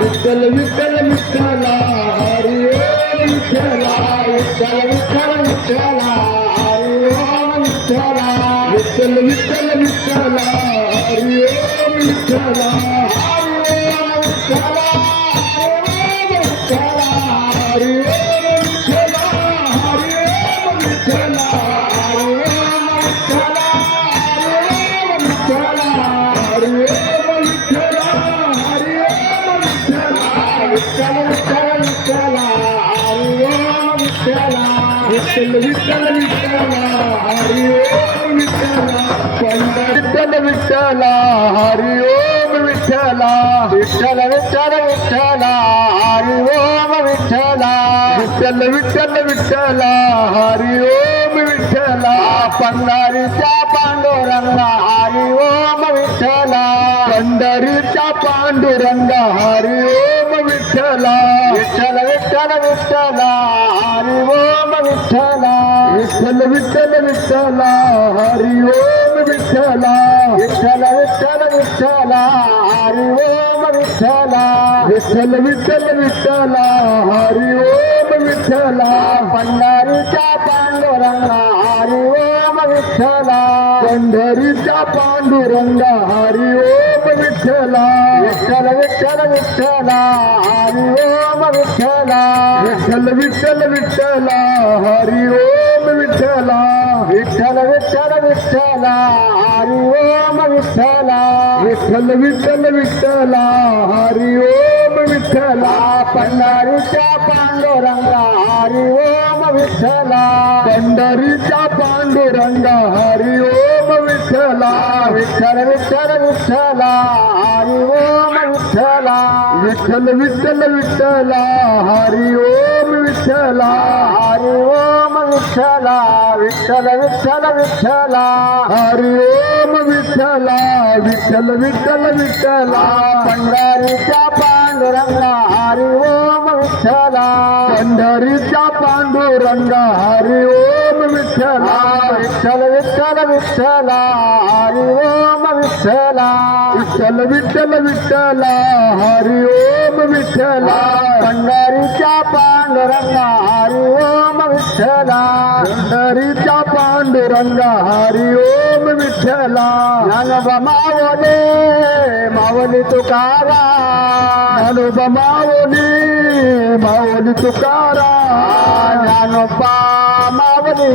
विठ्ठल विठ्ठल विठ्ठला हरी ओम विठ्ठला विठ्ठल विठ्ठल विठ्ठला हरी ओम विठ्ठला विठ्ठल विठ्ठल विठ्ठला हरी ओम विठ्ठला हरी ओम विठ्ठला हरी ओम विठ्ठला हरी ओम विठ्ठला हरी ओम विठ्ठला हरी ओम विठ्ठला हरी ओम विठ्ठल विठ्ठल विठ्ठला हरी ओम विठ्ठला विठ्ठल विठ्ठला हरी ओम विठ्ठला विठ्ठल विठ्ठल विठ्ठला हरी ओम विठ्ठला विठ्ठल विठ्ठल विठ्ठला हरी ओम विठ्ठला पंढरीच्या पांडुरंगा हरी ओम विठ्ठला पंढरीच्या पांडुरंगा हरी ओम विठ्ठला विठ्ठल विठ्ठल विठ्ठला हरी ओम विठ्ठला विठ्ठल विठ्ठल विठ्ठला हरी ओम विठ्ठला विठ्ठल विठ्ठल विठ्ठला हरी ओम विठ्ठला विठ्ठल विठ्ठल विठ्ठला हरी ओम विठ्ठला पंढरीच्या पांडुरंगा हरी ओम विठ्ठला पंढरीच्या पांडुरंगा हरी ओम विठ्ठला विठ्ठल विठ्ठल विठ्ठला हरी ओम विठ्ठला विठ्ठल विठ्ठल विठ्ठला हरी ओम विठ्ठला विठ्ठल विठ्ठल विठ्ठला हरी ओम विठ्ठला विठ्ठल विठ्ठल विठ्ठला हरी ओम विठ्ठला पंढरीच्या पांडुरंगा हरी ओम विठ्ठला पंढरीच्या पांडुरंगा हरी ओम विठ्ठला विठ्ठल विठ्ठल विठ्ठला हरी ओम विठ्ठला विठ्ठल विठ्ठल विठ्ठला हरी ओम विठ्ठला हरी ओम विठ्ठला विठ्ठल विठ्ठल विठ्ठला हरी ओम विठ्ठला विठ्ठल विठ्ठल विठ्ठला पंढरीच्या पांडुरंगा हरी ओम विठ्ठला पंढरीच्या पांडुरंगा हरी ओम विठ्ठला विठ्ठल विठ्ठल विठ्ठला हरी ओम विठ्ठला विठ्ठल विठ्ठल विठ्ठला हरी ओम विठ्ठला पंढरीच्या पांडुरंगा हरी ओम विठ्ठला पंढरीच्या पांडुरंगा हरी ओम विठ्ठला ज्ञानोबा माऊली माऊली तुकाराम ज्ञानोबा माऊली माऊली तुकाराम ज्ञानोबा माऊली